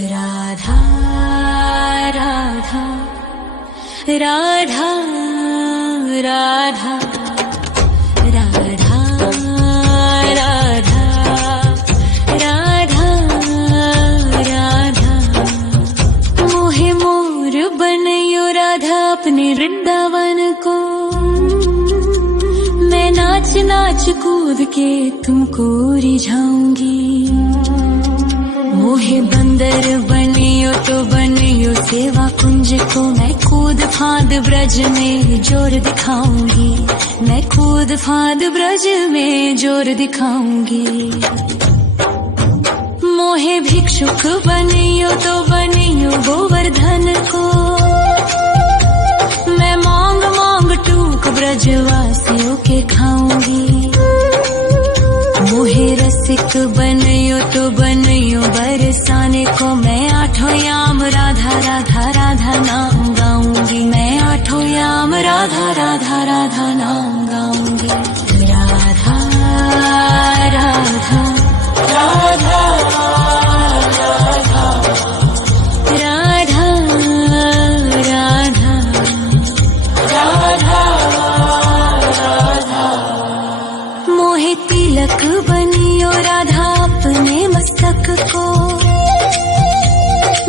राधा राधा राधा राधा राधा राधा राधा राधा मोहे मोर बनयो राधा अपने वृंदावन को। मैं नाच नाच कूद के तुमको रिझाऊंगी। मोहे बंदर बनियो तो बनियो सेवा कुंज को। मैं कूद फांद ब्रज में जोर दिखाऊंगी। मैं कूद फांद ब्रज में जोर दिखाऊंगी। मोहे भिक्षुक बनियो तो बनियो गोवर्धन को। मैं मांग मांग टूक ब्रजवासियों के खाऊंगी। मोहे रसिक बनियो तो बनियो बरसाने को। मैं आठों याम राधा राधा राधा नाम गाऊंगी। मैं आठों याम राधा राधा राधा नाम गाऊंगी। राधा राधा राधा राधा राधा राधा राधा। मोहे तिलक बनियो राधा अपने मस्तक को।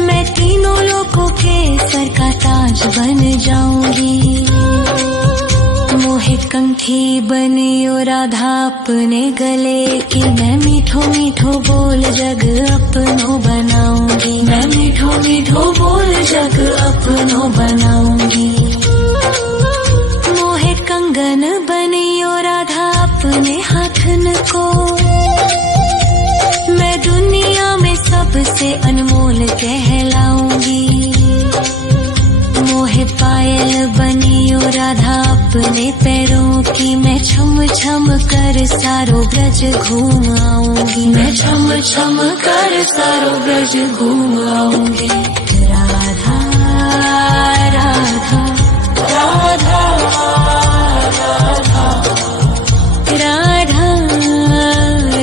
मैं तीनों लोगों के सर का ताज बन जाऊंगी। मोहे कंठी बनियो राधा अपने गले की। मैं मीठो मीठो बोल जग अपनो बनाऊंगी। मैं मीठो मीठो बोल जग अपनो बनाऊंगी। मोहे कंगन बनियो राधा अपने हाथन को। मैं दुनिया में सबसे अनमोल कहलाऊंगी। मोहे पायल बनियो राधा अपने पैरों की। मैं छम छम कर सारो ब्रज घूम आऊंगी। मैं छम छम कर सारो ब्रज घूम आऊंगी। राधा राधा राधा राधा राधा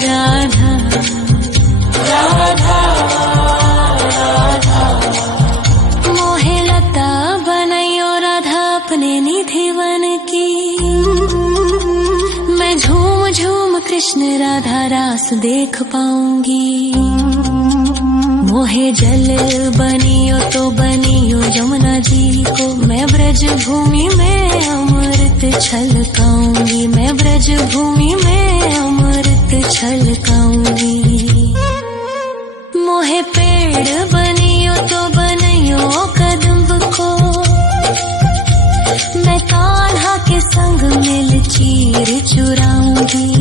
राधा राधा। मोहे लता बनयो राधा अपने निधि वन की। मैं झूम झूम कृष्ण राधा रास देख पाऊंगी। मोहे जल बनियो तो बनियो यमुना जी को। मैं ब्रज भूमि में अमृत छलकाऊंगी। मैं ब्रज भूमि में अमृत छलकाऊंगी। मोहे पेड़ बनियो तो बनियो कदम्ब को। मैं कान्हा के संग मिल चीर चुराऊंगी।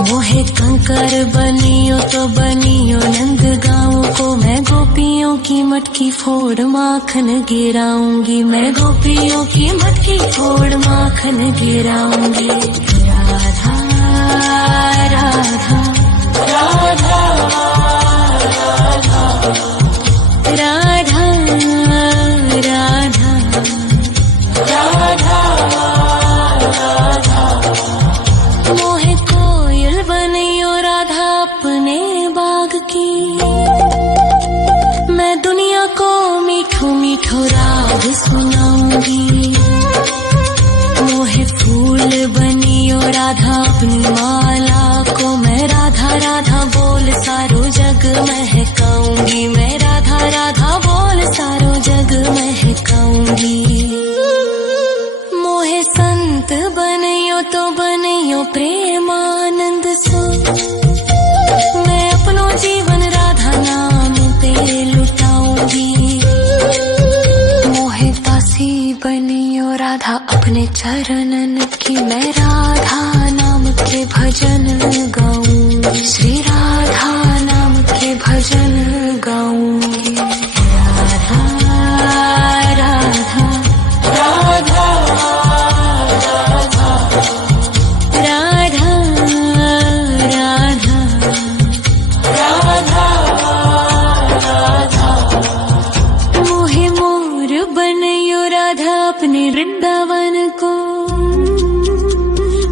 मोहे कंकर बनियो तो बनियो नंद गाँव को। मैं गोपियों की मटकी फोड़ माखन गिराऊंगी। मैं गोपियों की मटकी फोड़ माखन गिराऊंगी। राधा राधा राधा राधा राधा राधा। मोहे कोयल बनियो राधा अपने बाग की। मैं दुनिया को मीठो मीठो राग सुनाऊंगी। मोहे फूल बनियो राधा अपनी माला को। मैं राधा राधा बोल सारो जग महकाऊंगी। मैं राधा राधा बोल सारो जग महकाऊंगी। मोहे संत बनियो तो बनियो प्रेमानंद सो। मैं अपनो जीवन राधा नाम पे लुटाऊंगी। मोहे दासी बनियो राधा अपने चरणन की। मैं राधा नाम के भजन गाऊंगी। श्री राधा नाम के भजन गाऊंगी। राधा राधा राधा राधा राधा राधा। मोहे मोर बनयो राधा अपने वृंदावन को।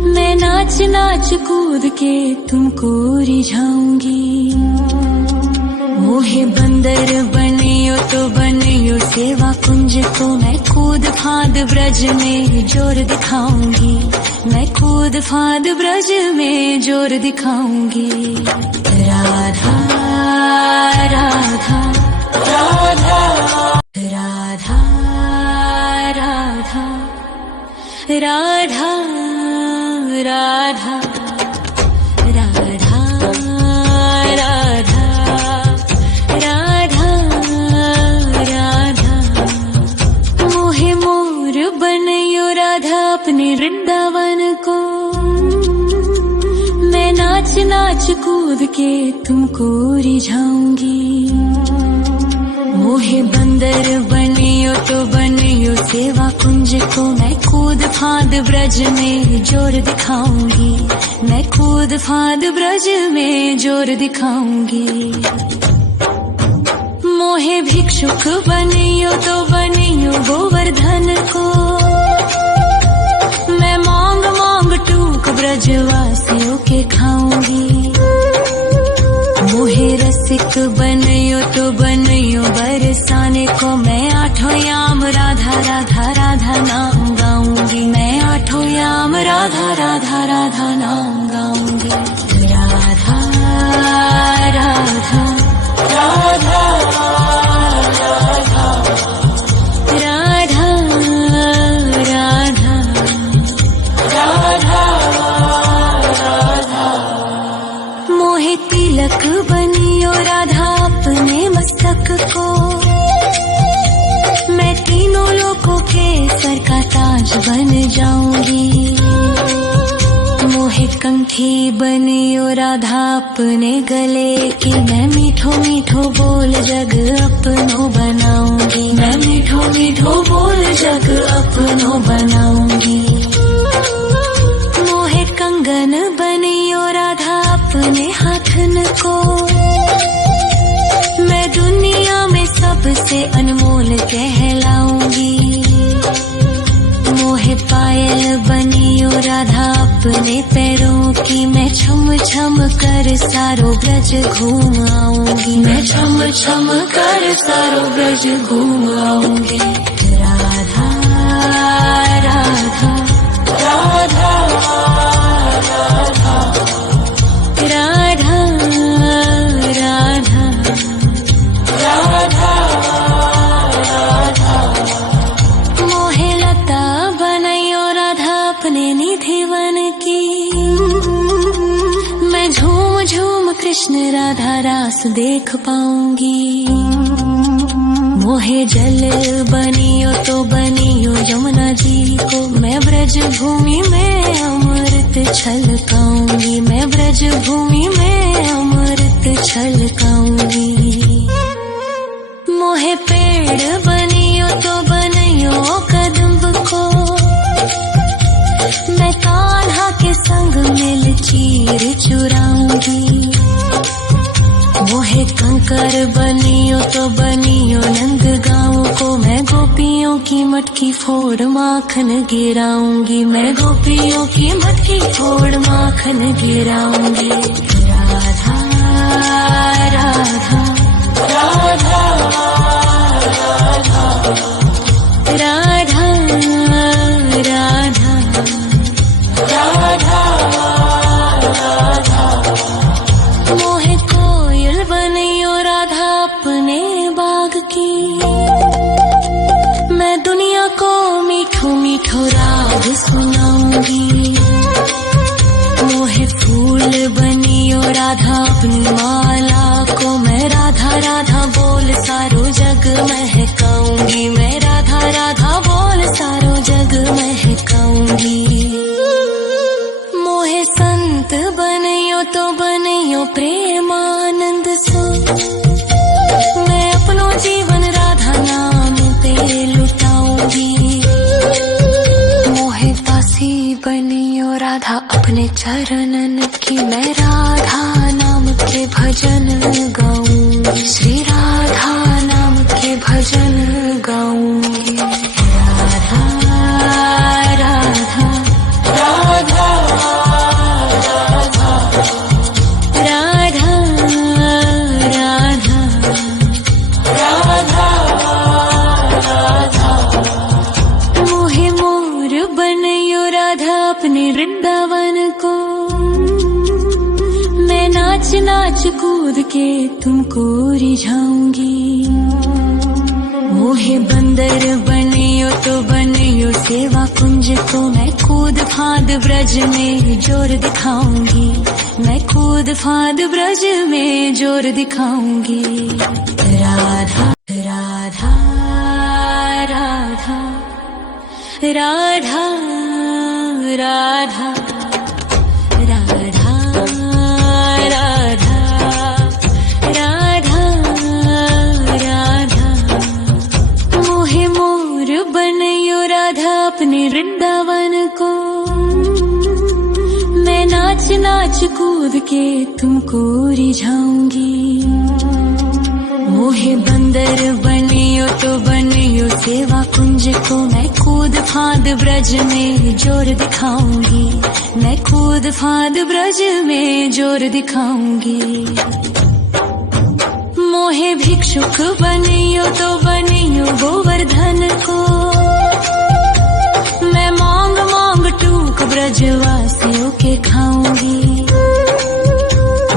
मैं नाच नाच कूद के तुमको रिझाऊंगी। मोहे बंदर बनियो तो बनियो सेवा कुंज को, मैं कूद फांद ब्रज में जोर दिखाऊंगी, मैं कूद फांद ब्रज में जोर दिखाऊंगी। राधा राधा राधा राधा राधा राधा राधा राधा राधा राधा। मोहे मोर बनयो राधा अपने वृंदावन को, मैं नाच नाच कूद के तुमको रिझाऊंगी। मोहे बंदर बनियो तो बनियो सेवा कुंज को, मैं कूद फांद ब्रज में जोर दिखाऊंगी, मैं कूद फांद ब्रज में जोर दिखाऊंगी। मोहे भिक्षुक बनियो तो बनियो गोवर्धन को, मैं मांग मांग टूक ब्रजवासियों के खाऊंगी। मोहे रसिक बनियो तो बनियो बरसाने को, मैं आठों याम राधा राधा राधा नाम गाऊंगी, मैं आठों याम राधा राधा राधा नाम गाऊंगी। राधा राधा राधा राधा राधा राधा राधा। मोहे तिलक बनियो राधा अपने मस्तक को, मैं तीनों लोगों के सर का ताज बन जाऊंगी। मोहे कंठी बनियो राधा अपने गले की, मैं मीठो मीठो बोल जग अपनो बनाऊंगी, मैं मीठो मीठो बोल जग अपनो बनाऊंगी। मोहे कंगन बनियो राधा अपने हाथन को, मैं दुनिया में सबसे अनमोल कहलाऊंगी। मोहे पायल बनियो राधा अपने पैरों की, मैं छम छम कर सारो ब्रज घूम आऊंगी, मैं छम छम कर सारो ब्रज घूम आऊंगी। राधा राधा राधा राधा राधा राधा राधा राधा। मोहे लता बनयो राधा अपने निधि वन की, मैं झूम झूम कृष्ण राधा रास देख पाऊंगी। मोहे जल बनियो तो बनियो यमुना जी को, मैं ब्रज भूमि में अमृत छलकाऊंगी, मैं ब्रज भूमि में अमृत छलकाऊंगी। मोहे पेड़ बनियो तो बनियो कदम्ब को, मैं कान्हा के संग मिल चीर चुराऊंगी। मोहे कंकर बनियो तो बनियो नंद गाँव को, मैं गोपियों की मटकी फोड़ माखन गिराऊंगी, मैं गोपियों की मटकी फोड़ माखन गिराऊंगी। राधा राधा राधा राधा राधा राधा राधा। मोहे कोयल बनियो राधा अपने बाग की, मैं दुनिया को मीठो मीठो राग सुनाऊंगी। मोहे फूल बनियो राधा अपनी माला को, मैं राधा राधा बोल सारो जग महकाऊंगी, मैं राधा राधा बोल सारो जग महकाऊंगी। मोहे संत बनियो तो बनियो प्रेमानंद सो, मैं अपनो जीवन राधा नाम पे लुटाऊंगी। मोहे दासी बनियो राधा अपने चरणन की, मैं राधा नाम के भजन गाऊंगी, श्री राधा नाम के भजन गाऊंगी। राधा राधा राधा राधा राधा राधा कूद के तुमको रिझाऊंगी। मोहे बंदर बनियो तो बनियो सेवा कुंज को, मैं कूद फांद ब्रज में जोर दिखाऊंगी। मैं कूद फांद ब्रज में जोर दिखाऊंगी। राधा राधा राधा राधा राधा राधा राधा राधा राधा। मोहे मोर बनयो राधा अपने वृंदावन को, मैं नाच नाच कूद के तुमको रिझाऊंगी। मोहे बंदर बनियो तो बनियो सेवा कुंज को, मैं कूद फांद ब्रज में जोर दिखाऊंगी। मैं कूद फांद ब्रज में जोर दिखाऊंगी। मोहे भिक्षुक बनियो तो बनियो गोवर्धन को, मैं मांग मांग टूक ब्रजवासियों के खाऊंगी।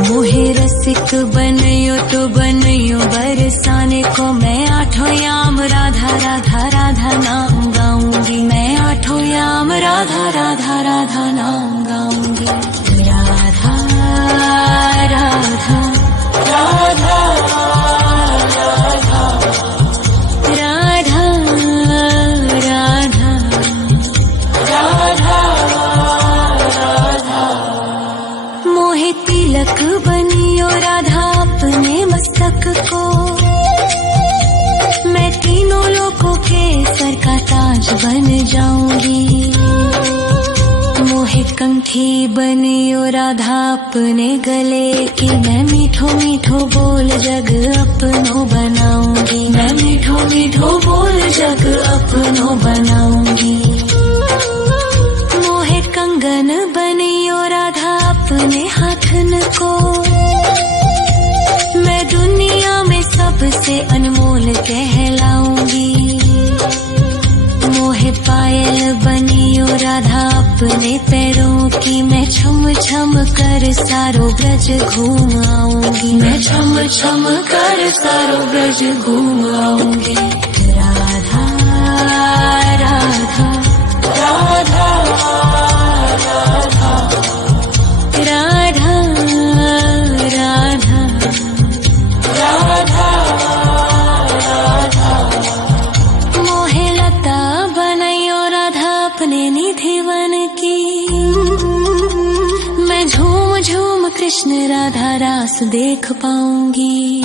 मोहे रसिक बनियो तो बनियो बरसाने को, मैं आठों याम राधा राधा राधा नाम गाऊंगी। मैं आठों याम राधा राधा राधा नाम गाऊंगी। राधा राधा राधा राधा राधा राधा राधा। मोहे तिलक बनियो राधा अपने मस्तक को, मैं तीनों लोगों के सर का ताज बन जाऊंगी। मोहे कंठी बनियो राधा अपने गले की, मैं मीठो मीठो बोल जग अपनो बनाऊंगी। मैं मीठो मीठो बोल जग अपनो बनाऊंगी। मोहे कंगन बनियो राधा अपने हाथन को, मैं दुनिया में सबसे अनमोल कहलाऊंगी। मोहे पायल बनियो राधा अपने पैरों की, मैं छम छम कर सारो ब्रज घूम आऊंगी। मैं छम छम कर सारो ब्रज घूम आऊंगी। राधा राधा राधा राधा राधा राधा राधा। मोहे लता बनयो राधा अपने निधिवन की, मैं झूम झूम कृष्ण राधा रास देख पाऊंगी।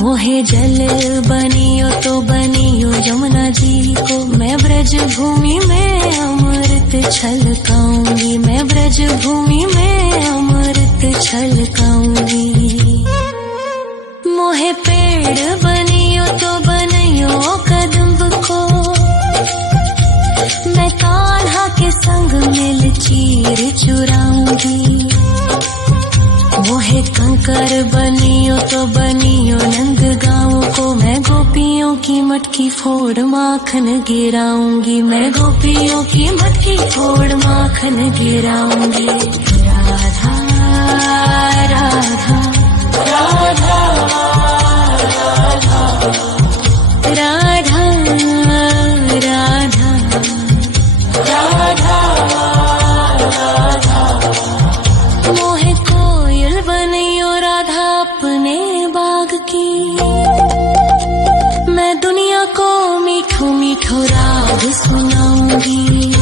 मोहे जल बनियो तो बनियो यमुना जी को, मैं ब्रज भूमि में अमृत छलकाऊंगी। मैं ब्रज भूमि में अमृत छलकाऊंगी। मोहे पेड़ बनियो तो बनियो कदम्ब को, मैं कान्हा के संग मिल चीर चुराऊंगी। मोहे कंकर बनियो तो बनियो नंद गाँव को, मैं गोपियों की मटकी फोड़ माखन गिराऊंगी। मैं गोपियों की मटकी फोड़ माखन गिराऊंगी। राधा राधा राधा राधा राधा राधा राधा। मोहे कोयल बनियो राधा अपने बाग की, मैं दुनिया को मीठो मीठो राग सुनाऊंगी।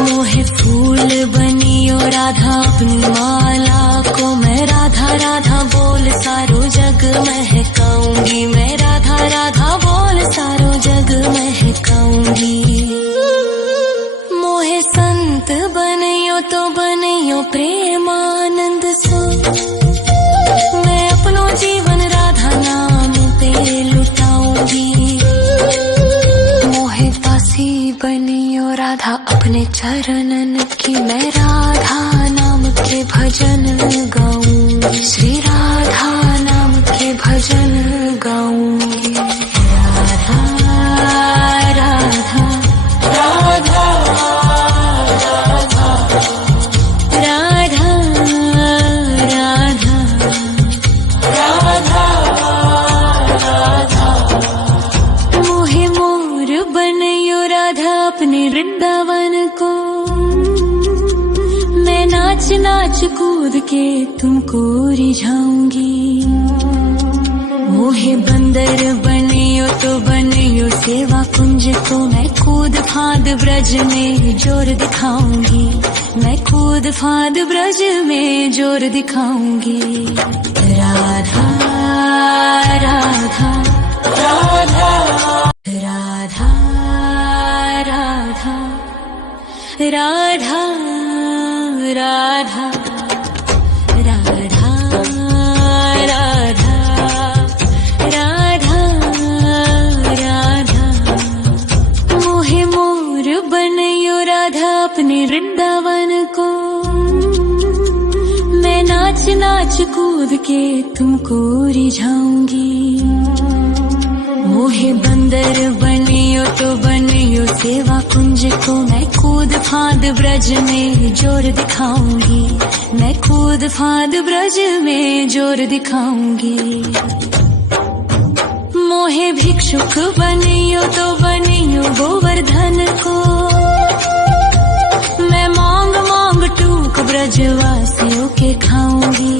मोहे फूल बनियो राधा अपनी माला को, मैं राधा राधा बोल सारो जग महकाऊंगी। मैं राधा राधा बोल सारो जग महकाऊंगी। मोहे संत बनियो तो बनियो प्रेमानंद सो, मैं अपनो जीवन राधा नाम पे लुटाऊंगी। मोहे दासी बनियो राधा अपने चरणन की, मैं राधा नाम के भजन गाऊंगी। श्री राधा नाम के भजन गाऊंगी। राधा राधा राधा राधा राधा राधा नाच कूद के तुमको रिझाऊंगी। मोहे बंदर बनियो तो बनियो सेवा कुंज को, मैं कूद फांद ब्रज में जोर दिखाऊंगी। मैं कूद फांद ब्रज में जोर दिखाऊंगी। राधा राधा राधा राधा राधा राधा राधा राधा राधा राधा राधा। मोहे मोर बनयो राधा अपने वृंदावन को, मैं नाच नाच कूद के तुमको रिझाऊंगी। मोहे बंदर बनियो तो बनियो सेवा कुंज को, मैं कूद फांद ब्रज में जोर दिखाऊंगी। मैं कूद फांद ब्रज में जोर दिखाऊंगी। मोहे भिक्षुक बनियो तो बनियो गोवर्धन को, मैं मांग मांग टूक ब्रजवासियों के खाऊंगी।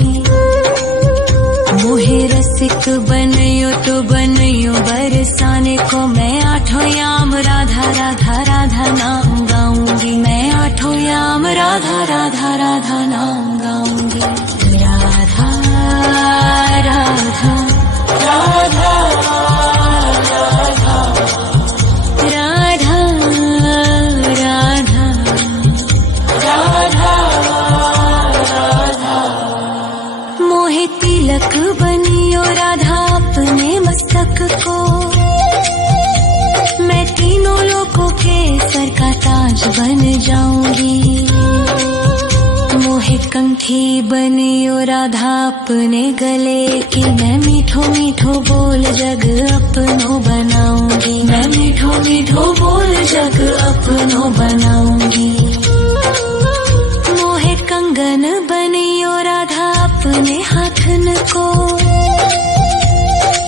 मोहे रसिक बनियो तो बनियो बरसाने को, मैं आठों याम राधा राधा राधा नाम गाऊंगी। मैं आठों याम राधा राधा राधा नाम गाऊंगी। राधा राधा राधा राधा राधा राधा राधा। मोहे तिलक बनियो राधा अपने मस्तक को, मैं तीनों लोगों के सर का ताज बन जाऊंगी। मोहे कंठी बनियो राधा अपने गले की, मैं मीठो मीठो बोल जग अपनो बनाऊंगी। मैं मीठो मीठो बोल जग अपनो बनाऊंगी। मोहे कंगन बनियो राधा अपने हाथन को,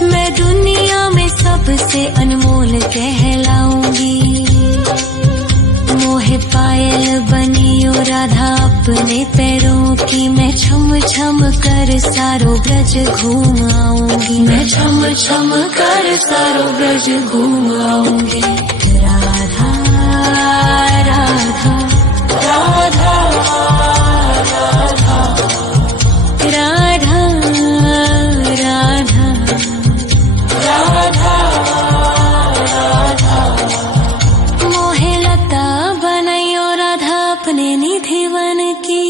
मैं दुनिया में सबसे अनमोल कहलाऊंगी। मोहे पायल बनियो राधा अपने पैरों की, मैं छम छम कर सारो ब्रज घूम आऊंगी। मैं छम छम कर सारो ब्रज घूम आऊंगी। राधा राधा राधा राधा राधा राधा राधा राधा। मोहे लता बनयो राधा अपने निधि वन की,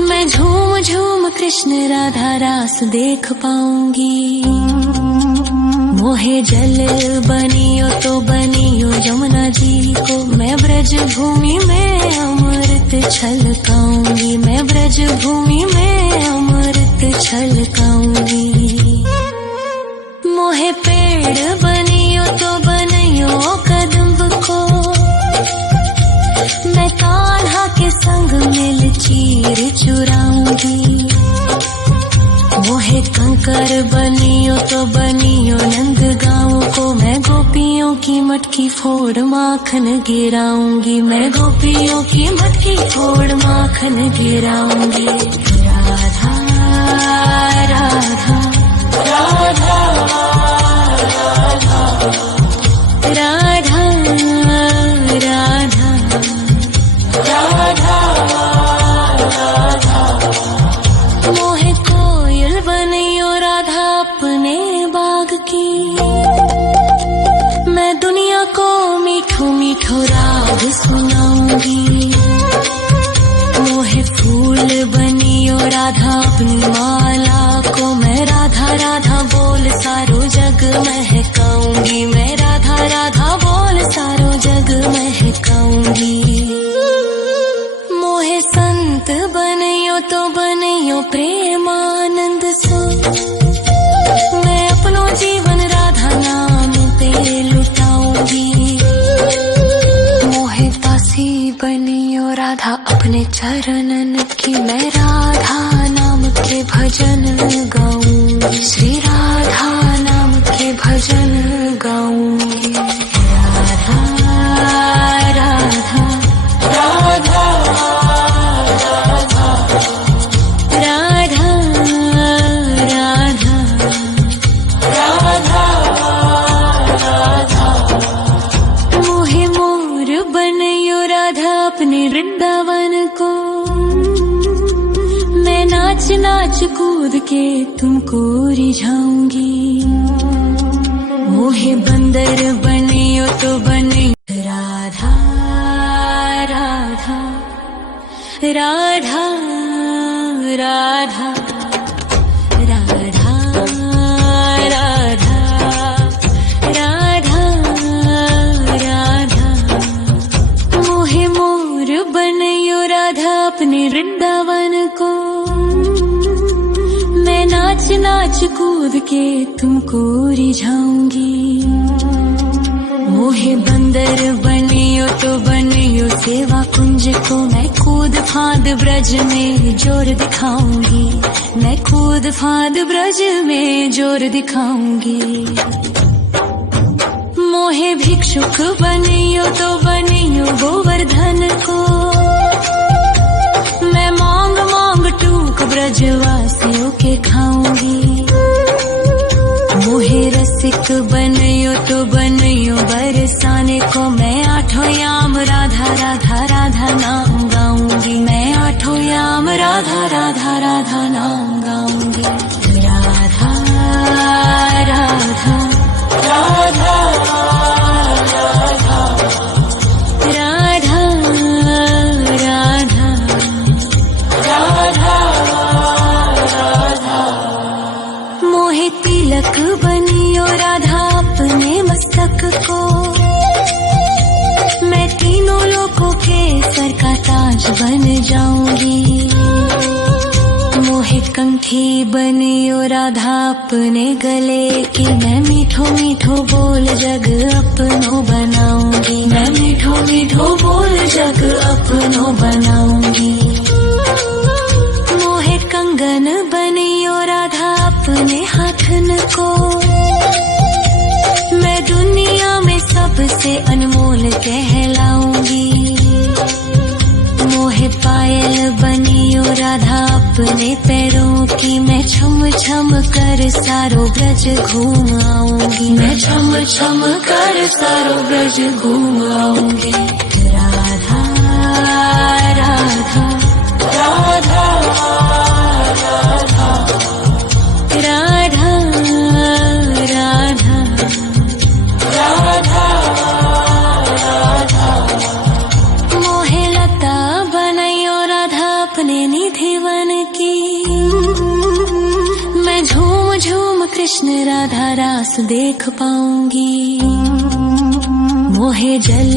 मैं झूम झूम कृष्ण राधा रास देख पाऊंगी। मोहे जल बनियो तो बनियो यमुना जी को, मैं ब्रज भूमि में अमृत छलकाऊंगी। मैं ब्रज भूमि में अमृत छलकाऊंगी। मोहे पेड़ बनियो तो बनियो कदम्ब को, मैं कान्हा के संग मिल चीर चुराऊंगी। मोहे कंकर बनियो तो बनियो नंद गाँव को, मैं गोपियों की मटकी फोड़ माखन गिराऊंगी। मैं गोपियों की मटकी फोड़ माखन गिराऊंगी। राधा राधा राधा राधा राधा राधा राधा। मोहे कोयल बनियो राधा अपने बाग की, मैं दुनिया को मीठो मीठो राग सुनाऊंगी। मोहे फूल बनियो राधा अपनी माला को, मैं राधा राधा बोल सारो जग महकाऊंगी। मैं राधा राधा बोल सारो जग महकाऊंगी। मोहे संत बनियो तो बनियो प्रेमानंद सो, मैं अपनो जीवन राधा नाम पे लुटाऊंगी। मोहे दासी बनियो राधा अपने चरणन की, मैं राधा नाम के भजन गाऊंगी। श्री राधा नाम के भजन गाऊंगी। राधा राधा राधा राधा कूद के तुमको रिझाऊंगी। मोहे बंदर बनियो तो बनियो राधा राधा राधा राधा राधा राधा राधा राधा। मोहे मोर बनियो राधा अपने वृंदावन को। मैं नाच नाच कूद के तुमको रिझाऊंगी। मोहे बंदर बनियो तो बनियो सेवा कुंज को। मैं कूद फांद ब्रज में जोर दिखाऊंगी। मैं कूद फांद ब्रज में जोर दिखाऊंगी। मोहे भिक्षुक बनियो तो बनियो गोवर्धन को। मैं मांग मांग टूक ब्रजवासियों के खाऊंगी। मोहे रसिक बनियो तो बनियो बरसाने को। मैं आठों याम राधा राधा राधा नाम गाऊंगी। मैं आठों याम राधा राधा राधा नाम गाऊंगी। राधा राधा राधा राधा राधा राधा राधा। मोहे तिलक बनियो राधा अपने मस्तक को। मैं तीनों लोगों के सर का ताज बन जाऊंगी। मोहे कंठी बनियो राधा अपने गले की। मैं मीठो मीठो बोल जग अपनो बनाऊंगी। मैं मीठो मीठो बोल जग अपनो बनाऊंगी। मोहे कंगन बनियो राधा अपने हाथन को। मैं दुनिया में सबसे अनमोल कहलाऊंगी। मोहे पायल बनियो राधा अपने पैरों की। मैं छम छम कर सारो ब्रज घूम आऊंगी। मैं छम छम कर सारो ब्रज घूम आऊंगी। राधा राधा राधा राधा राधा राधा राधा। मोहे लता बनयो राधा अपने निधिवन की। मैं झूम झूम कृष्ण राधा रास देख पाऊंगी। मोहे जल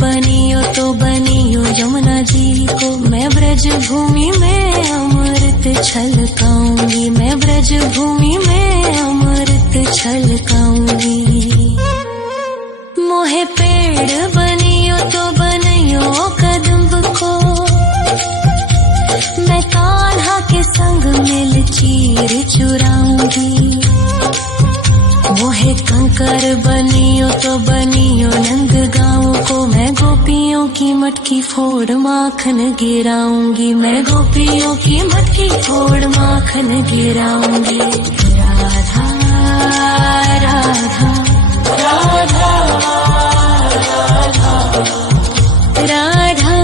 बनियो तो बनियो यमुना जी को। मैं ब्रज भूमि में अमृत छलकाऊंगी। मैं ब्रज भूमि में अमृत छलकाऊंगी। मोहे पेड़ बनियो तो बनियो कदम्ब को। मैं कान्हा के संग मिल चीर चुराऊंगी। मोहे कंकर बनियो तो बनियो नंद गाँव को। मैं गोपियों की मटकी फोड़ माखन गिराऊंगी। मैं गोपियों की मटकी फोड़ माखन गिराऊंगी। राधा राधा राधा राधा राधा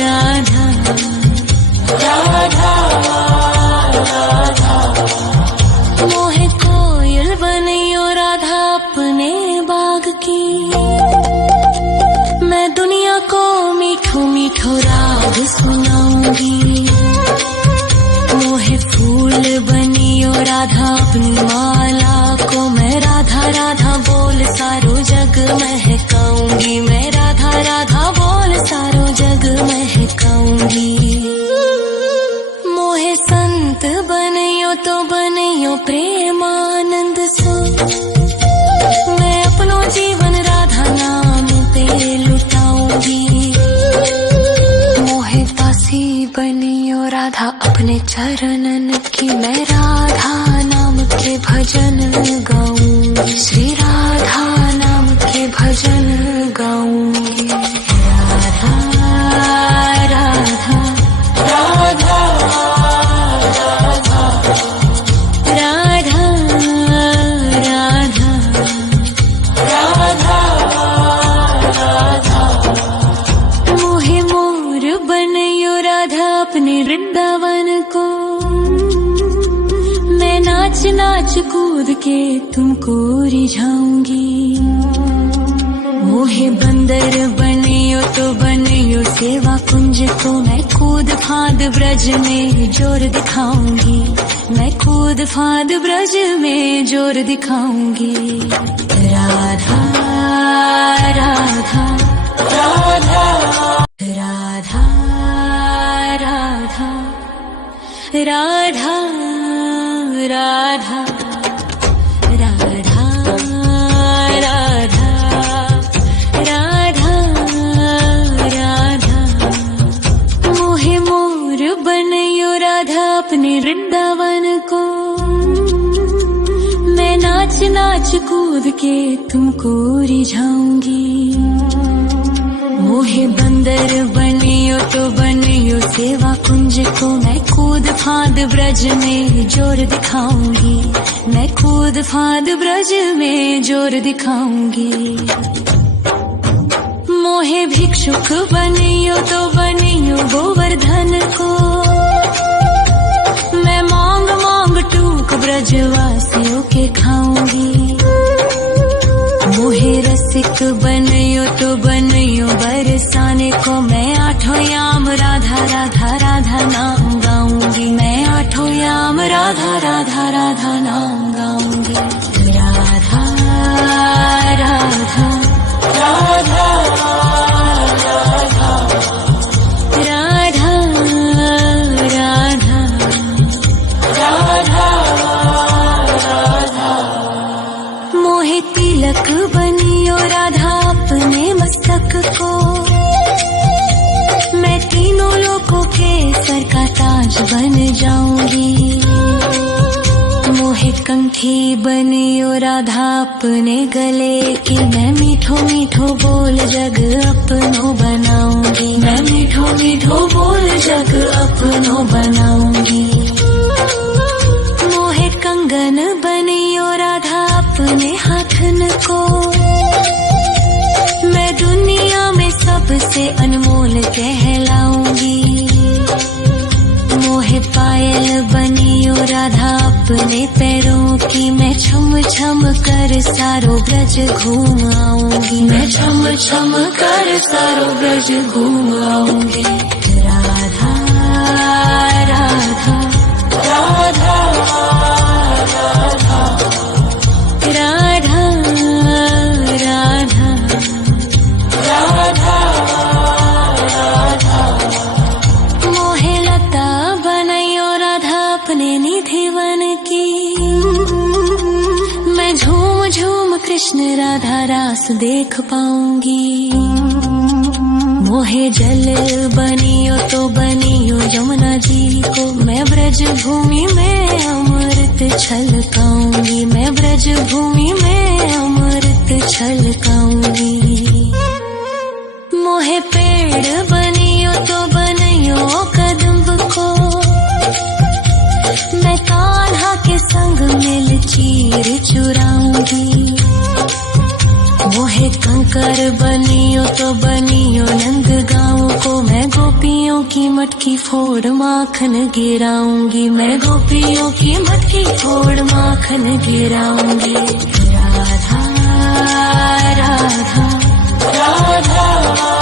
राधा राधा। मोहे कोयल बनियो राधा अपने बाग की। मैं दुनिया को मीठो मीठो राग सुनाऊंगी। मोहे फूल बनियो राधा अपनी माला को। मैं राधा राधा बोल सारो जग महकाऊंगी। मैं राधा राधा बोल सारो जग महकाऊंगी। मोहे संत बनियो तो बनियो प्रेमानंद सो। मैं अपनो जीवन राधा नाम पे लुटाऊंगी। मोहे दासी बनियो राधा अपने चरणन की। मैं राधा नाम के भजन गाऊंगी। श्री राधा नाम के भजन गाऊंगी। राधा राधा राधा राधा राधा राधा राधा। मोहे मोर बनियो राधा अपने वृंदावन को। नाच नाच कूद के तुमको रिझाऊंगी। मोहे बंदर बनियो तो बनियो सेवा कुंज को, मैं कूद फांद ब्रज में जोर दिखाऊंगी। मैं कूद फांद ब्रज में जोर दिखाऊंगी। राधा राधा राधा राधा राधा राधा राधा राधा राधा राधा राधा। मोहे मोर बनयो राधा अपने वृंदावन को, मैं नाच नाच कूद के तुमको रिझाऊंगी। मोहे बंदर बनियो तो बनियो सेवा कुंज को, मैं कूद फांद ब्रज में जोर दिखाऊंगी। मैं कूद फांद ब्रज में जोर दिखाऊंगी। मोहे भिक्षुक बनियो तो बनियो गोवर्धन को, मैं मांग मांग टूक ब्रजवासियों के खाऊंगी। मोहे रसिक बनियो तो बनियो बरसाने को, मैं आठों याम राधा राधा राधा नाम गाऊंगी। मैं आठों याम राधा राधा राधा नाम गाऊंगी। राधा राधा राधा राधा राधा राधा राधा। मोहे तिलक बनियो राधा अपने मस्तक को, मैं तीनों लोगों के सर का ताज बन जाऊंगी। मोहे कंठी बनियो राधा अपने गले की, मैं मीठो मीठो बोल जग अपनो बनाऊंगी। मैं मीठो मीठो बोल जग अपनो बनाऊंगी। मोहे कंगन बनियो राधा अपने हाथन को, मैं दुनिया में सबसे अनमोल कहलाऊंगी। मोहे पायल बनियो राधा अपने पैरों की, मैं छम छम कर सारो ब्रज घूम आऊंगी। मैं छम छम कर सारो ब्रज घूम आऊंगी। राधा राधा राधा राधा राधा राधा राधा राधा। मोहे लता बनयो राधा अपने निधिवन की, मैं झूम झूम कृष्ण राधा रास देख पाऊंगी। मोहे जल बनियो तो बनियो यमुना जी को, मैं ब्रज भूमि में अमृत छलकाऊंगी। मैं ब्रज भूमि में अमृत छलकाऊंगी। मोहे पेड़ बनियो तो बनियो कदम्ब को, मैं कान्हा के संग मिल चीर चुराऊंगी। मोहे कंकर बनियो तो बनियो नंद गाँव को, मैं गोपियों की मटकी फोड़ माखन गिराऊंगी। मैं गोपियों की मटकी फोड़ माखन गिराऊंगी। राधा राधा राधा